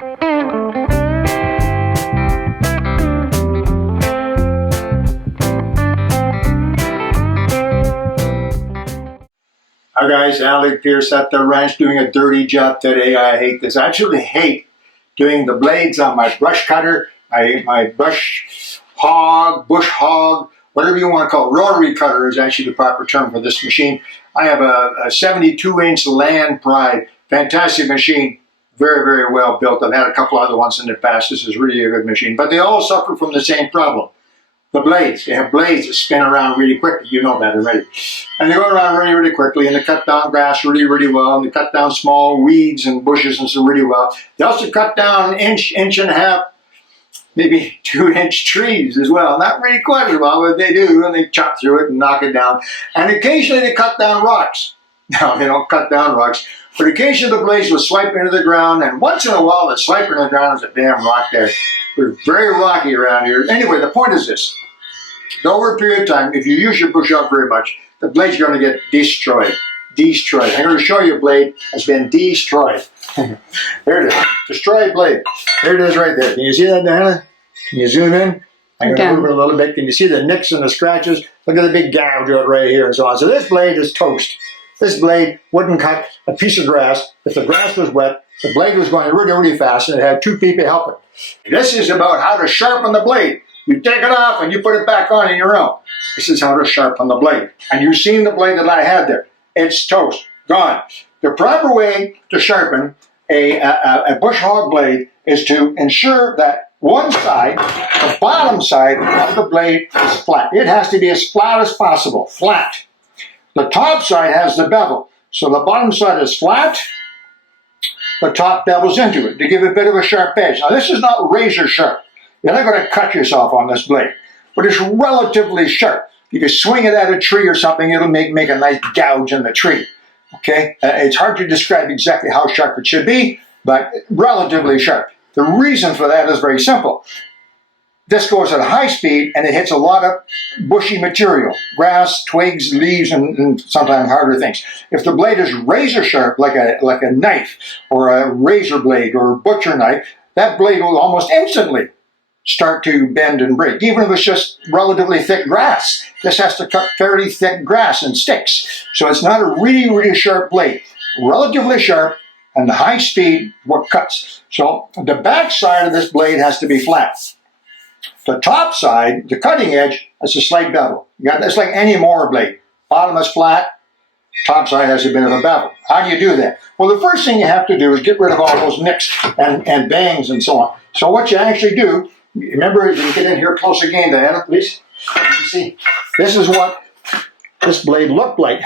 Hi guys, Alec, Peirce at the ranch doing a dirty job today. I hate this. I actually hate doing the blades on my brush cutter, my bush hog, whatever you want to call it. Rotary cutter is actually the proper term for this machine. I have a 72-inch Land Pride, fantastic machine, very, very well built. I've had a couple other ones in the past. This is really a good machine, but they all suffer from the same problem. The blades, they have blades that spin around really quickly. You know that already. And they go around really, really quickly, and they cut down grass really, really well, and they cut down small weeds and bushes and so really well. They also cut down an inch and a half, maybe 2-inch trees as well. Not really quite as well, but they do, and they chop through it and knock it down. And occasionally they cut down rocks. No, they don't cut down rocks, but occasionally the blades will swipe into the ground, and once in a while the swipe into the ground is a damn rock there. We're very rocky around here. Anyway, the point is this. Over a period of time, if you use your bush hog very much, the blade's going to get destroyed. Destroyed. I'm going to show you a blade that's been destroyed. There it is. Destroyed blade. There it is right there. Can you see that, Diana? Can you zoom in? I'm going to move it a little bit. Can you see the nicks and the scratches? Look at the big gouge out right here and so on. So this blade is toast. This blade wouldn't cut a piece of grass. If the grass was wet, the blade was going really, really fast, and it had two people helping. This is about how to sharpen the blade. You take it off and you put it back on your own. This is how to sharpen the blade. And you've seen the blade that I had there. It's toast. Gone. The proper way to sharpen a bush hog blade is to ensure that one side, the bottom side of the blade is flat. It has to be as flat as possible. Flat. The top side has the bevel. So the bottom side is flat. The top bevels into it to give it a bit of a sharp edge. Now this is not razor sharp. You're not going to cut yourself on this blade, but it's relatively sharp. You can swing it at a tree or something, it'll make a nice gouge in the tree. Okay? It's hard to describe exactly how sharp it should be, but relatively sharp. The reason for that is very simple. This goes at high speed and it hits a lot of bushy material, grass, twigs, leaves, and sometimes harder things. If the blade is razor sharp, like a knife or a razor blade or a butcher knife, that blade will almost instantly start to bend and break, even if it's just relatively thick grass. This has to cut fairly thick grass and sticks. So it's not a really, really sharp blade. Relatively sharp, and the high speed is what cuts. So the back side of this blade has to be flat. The top side, the cutting edge, has a slight bevel. It's like any mower blade. Bottom is flat, top side has a bit of a bevel. How do you do that? Well, the first thing you have to do is get rid of all those nicks and bangs and so on. So what you actually do, remember, you can get in here close again, Diana, please. You see, this is what this blade looked like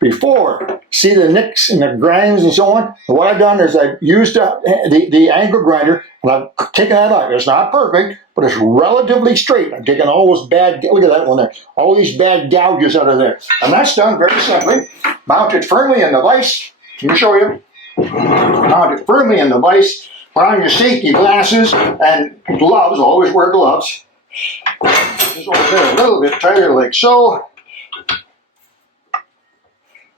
before. See the nicks and the grinds and so on? And what I've done is I've used the angle grinder, and I've taken that out. It's not perfect, but it's relatively straight. I'm taking all those bad, look at that one there, all these bad gouges out of there. And that's done very simply. Mount it firmly in the vise. Let me show you. Mount it firmly in the vise. Put on your safety glasses and gloves. Always wear gloves. Just over there a little bit tighter like so.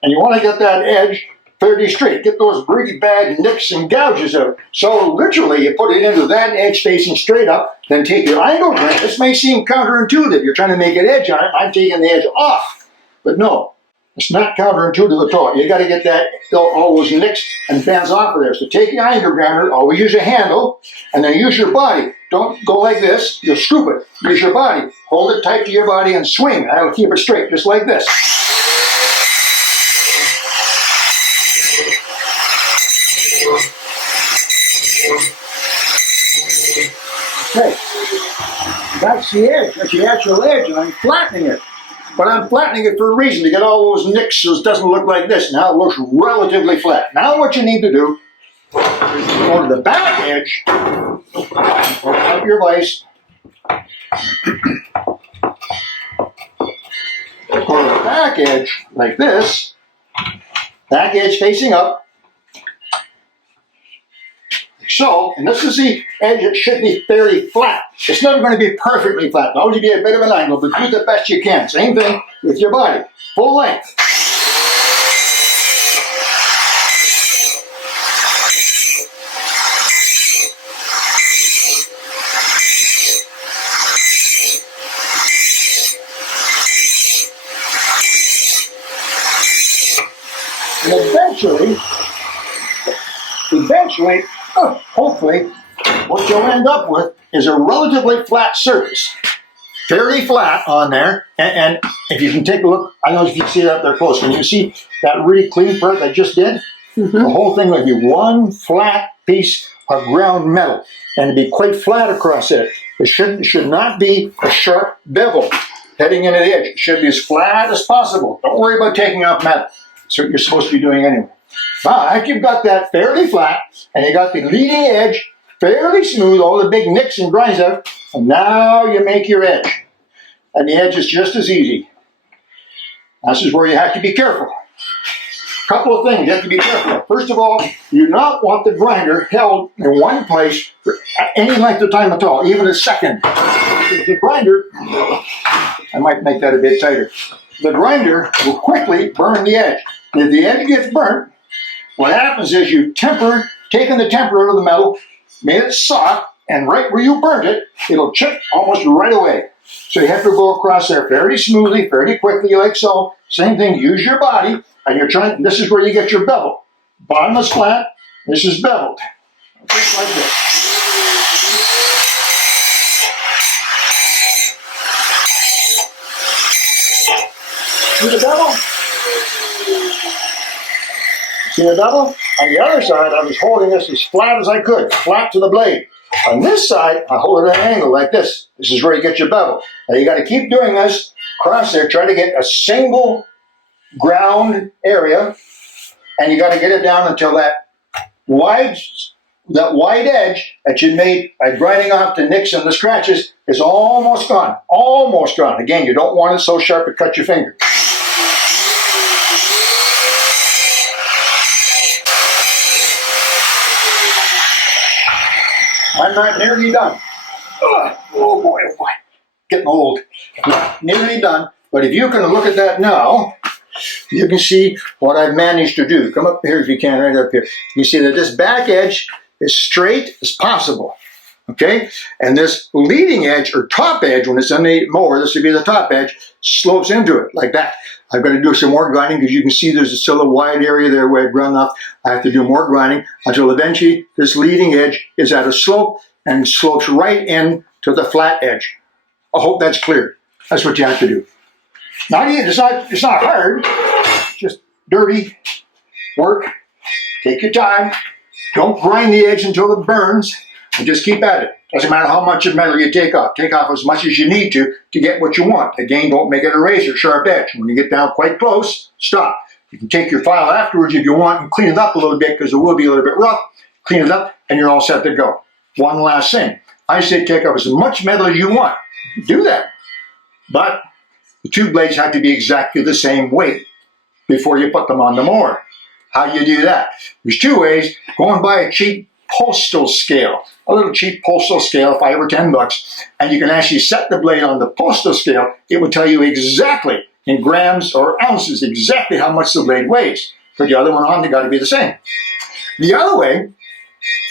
And you want to get that edge fairly straight. Get those really bad nicks and gouges out. So literally you put it into that edge facing straight up, then take your angle grinder. This may seem counterintuitive. You're trying to make an edge on it. I'm taking the edge off. But no, it's not counterintuitive at all. You got to get that, all those nicks and bends off of there. So take your angle grinder, always use a handle, and then use your body. Don't go like this. You'll scoop it. Use your body. Hold it tight to your body and swing. That'll keep it straight, just like this. Okay, that's the edge, that's the actual edge, and I'm flattening it. But I'm flattening it for a reason, to get all those nicks so it doesn't look like this. Now it looks relatively flat. Now what you need to do is go to the back edge, open up your vise, go to the back edge like this, back edge facing up, so, and this is the edge, it should be fairly flat. It's never going to be perfectly flat. It'll always be a bit of an angle, but do the best you can. Same thing with your body. Full length. eventually, hopefully, what you'll end up with is a relatively flat surface. Fairly flat on there, and if you can take a look, I don't know if you can see it up there close. Can you see that really clean part I just did? Mm-hmm. The whole thing would be one flat piece of ground metal, and it'd be quite flat across it. It should not be a sharp bevel heading into the edge. It should be as flat as possible. Don't worry about taking off metal. That's what you're supposed to be doing anyway. After you've got that fairly flat, and you got the leading edge fairly smooth, all the big nicks and grinds out, and now you make your edge. And the edge is just as easy. This is where you have to be careful. A couple of things you have to be careful of. First of all, you do not want the grinder held in one place for any length of time at all, even a second. The grinder, I might make that a bit tighter. The grinder will quickly burn the edge. And if the edge gets burnt, what happens is you've taken the temper out of the metal, made it soft, and right where you burnt it, it'll chip almost right away. So you have to go across there fairly smoothly, fairly quickly, like so. Same thing, use your body, and this is where you get your bevel. Bottom is flat, this is beveled. Just like this. See the bevel? See the bevel? On the other side, I was holding this as flat as I could, flat to the blade. On this side, I hold it at an angle like this. This is where you get your bevel. Now you got to keep doing this across there. Try to get a single ground area, and you got to get it down until that wide edge that you made by grinding off the nicks and the scratches is almost gone. Almost gone. Again, you don't want it so sharp it cuts your finger. I'm not nearly done. Oh boy, getting old. Not nearly done. But if you can look at that now, you can see what I've managed to do. Come up here if you can, right up here. You see that this back edge is straight as possible. Okay? And this leading edge or top edge, when it's on the mower, this would be the top edge, slopes into it like that. I've got to do some more grinding because you can see there's still a wide area there where I've ground off. I have to do more grinding until eventually this leading edge is at a slope and slopes right in to the flat edge. I hope that's clear. That's what you have to do. It's not hard, just dirty work. Take your time. Don't grind the edge until it burns, and just keep at it. Doesn't matter how much of metal you take off. Take off as much as you need to get what you want. Again, don't make it a razor sharp edge. When you get down quite close, stop. You can take your file afterwards if you want and clean it up a little bit because it will be a little bit rough. Clean it up and you're all set to go. One last thing. I say take off as much metal as you want. Do that. But the two blades have to be exactly the same weight before you put them on the mower. How do you do that? There's two ways. Go and buy a cheap postal scale. A little cheap postal scale, $5 or $10, and you can actually set the blade on the postal scale. It will tell you exactly in grams or ounces exactly how much the blade weighs. For the other one on, they got to be the same. The other way,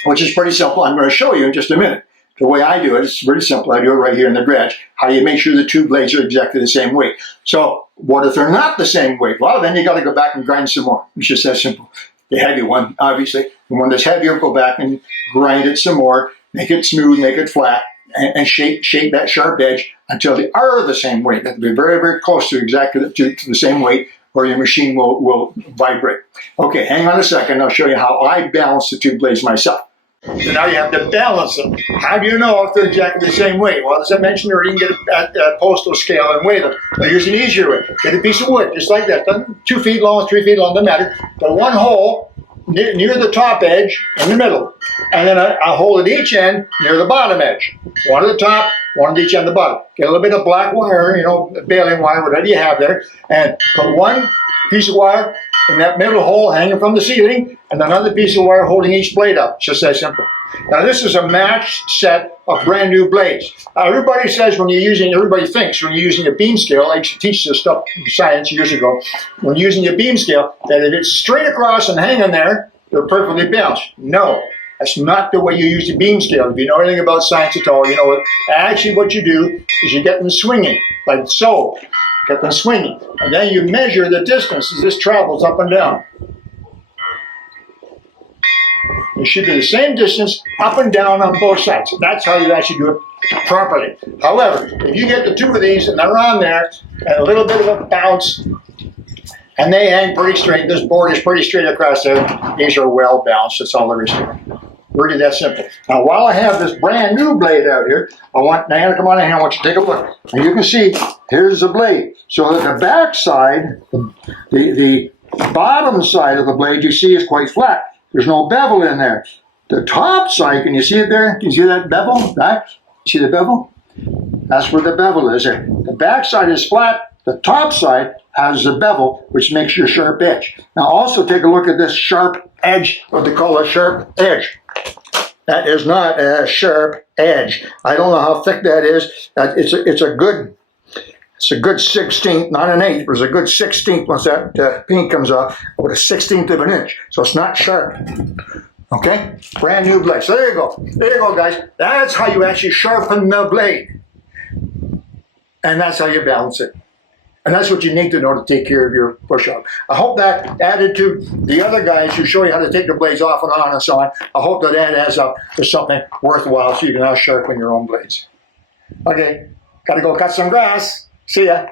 which is pretty simple, I'm going to show you in just a minute. The way I do it is pretty simple. I do it right here in the garage. How do you make sure the two blades are exactly the same weight? So what if they're not the same weight? Well, then you got to go back and grind some more. It's just that simple. The heavy one, obviously. The one that's heavier, go back and grind it some more, make it smooth, make it flat, and shape that sharp edge until they are the same weight. They have to be very, very close to exactly to the same weight, or your machine will vibrate. Okay, hang on a second. I'll show you how I balance the two blades myself. So now you have to balance them. How do you know if they're exactly the same weight? Well, as I mentioned earlier, you can get a postal scale and weigh them. But here's an easier way. Get a piece of wood, just like that. 2 feet long, 3 feet long, doesn't matter. But one hole near the top edge in the middle. And then a hole at each end near the bottom edge. One at the top, one at each end of the bottom. Get a little bit of black wire, baling wire, whatever you have there. And put one piece of wire in that middle hole hanging from the ceiling, and another piece of wire holding each blade up. It's just that simple. Now this is a matched set of brand new blades. Everybody thinks when you're using a beam scale, I used to teach this stuff in science years ago, when you're using a beam scale, that if it's straight across and hanging there, they're perfectly balanced. No, that's not the way you use the beam scale. If you know anything about science at all, you know what actually what you do is you get them swinging, like so. Get them swinging. And then you measure the distance as this travels up and down. It should be the same distance up and down on both sides. That's how you actually do it properly. However, if you get the two of these and they're on there, and a little bit of a bounce, and they hang pretty straight, this board is pretty straight across there, these are well balanced. That's all there is to it. Really that simple. Now, while I have this brand new blade out here, I want Diana to come on in here. I want you to take a look. And you can see, here's the blade. So that the back side, the bottom side of the blade, you see is quite flat. There's no bevel in there. The top side, can you see it there? Can you see that bevel? Right? See the bevel? That's where the bevel is there. The back side is flat. The top side has the bevel, which makes your sharp edge. Now also take a look at this sharp edge, what they call a sharp edge. That is not a sharp edge. I don't know how thick that is. It's a good 16th, not an eighth, but it's a good 16th once that paint comes off, about a 16th of an inch. So it's not sharp. Okay? Brand new blade. So there you go. There you go, guys. That's how you actually sharpen the blade. And that's how you balance it. And that's what you need to know to take care of your bush hog. I hope that added to the other guys who show you how to take the blades off and on and so on. I hope that adds up to something worthwhile so you can now sharpen your own blades. Okay, gotta go cut some grass. See ya.